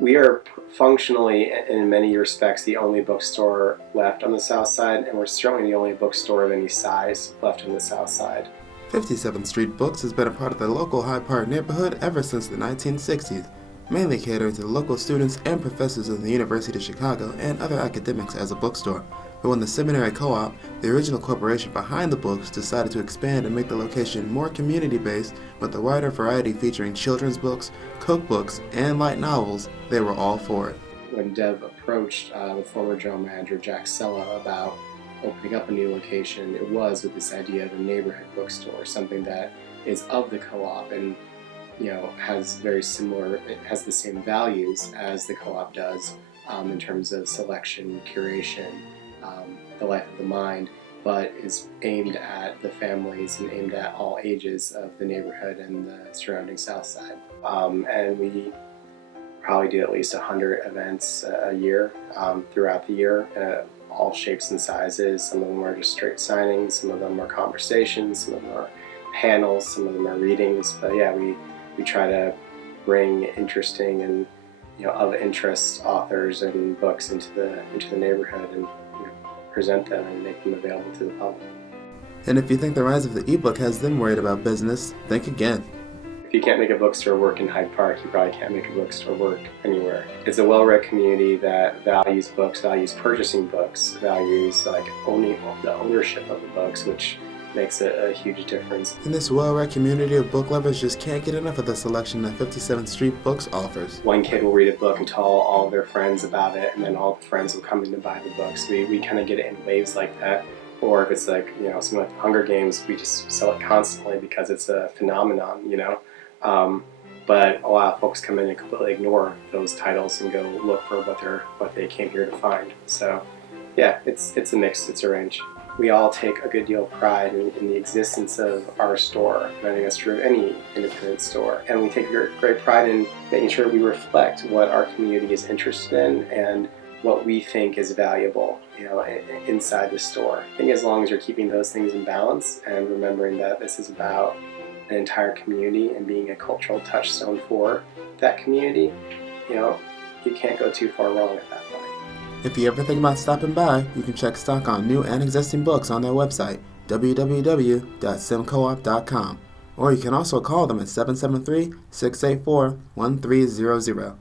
We are functionally, in many respects, the only bookstore left on the South Side, and we're certainly the only bookstore of any size left on the South Side. 57th Street Books has been a part of the local Hyde Park neighborhood ever since the 1960s, mainly catering to the local students and professors of the University of Chicago and other academics as a bookstore. But when the Seminary Co-op, the original corporation behind the books, decided to expand and make the location more community-based with a wider variety featuring children's books, cookbooks, and light novels, they were all for it. When Dev approached the former general manager, Jack Sella, about opening up a new location, it was with this idea of a neighborhood bookstore, something that is of the co-op and has very similar, it has the same values as the co-op does in terms of selection, curation, the life of the mind, but is aimed at the families and aimed at all ages of the neighborhood and the surrounding South Side. And we probably do at least 100 events a year throughout the year, all shapes and sizes. Some of them are just straight signings, some of them are conversations, some of them are panels, some of them are readings. But yeah, we try to bring interesting and of interest authors and books into the neighborhood and present them and make them available to the public. And if you think the rise of the ebook has them worried about business, think again. If you can't make a bookstore work in Hyde Park, you probably can't make a bookstore work anywhere. It's a well-read community that values books, values purchasing books, values owning the ownership of the books, which makes a huge difference. And this well-read community of book lovers just can't get enough of the selection that 57th Street Books offers. One kid will read a book and tell all of their friends about it, and then all the friends will come in to buy the books. We kind of get it in waves like that. Or if it's something like the Hunger Games, we just sell it constantly because it's a phenomenon, But a lot of folks come in and completely ignore those titles and go look for what they came here to find. So yeah, it's a mix, it's a range. We all take a good deal of pride in the existence of our store, and I think that's true of any independent store. And we take great pride in making sure we reflect what our community is interested in and what we think is valuable, inside the store. I think as long as you're keeping those things in balance and remembering that this is about an entire community and being a cultural touchstone for that community, you can't go too far wrong at that point. If you ever think about stopping by, you can check stock on new and existing books on their website, www.simcoop.com, or you can also call them at 773-684-1300.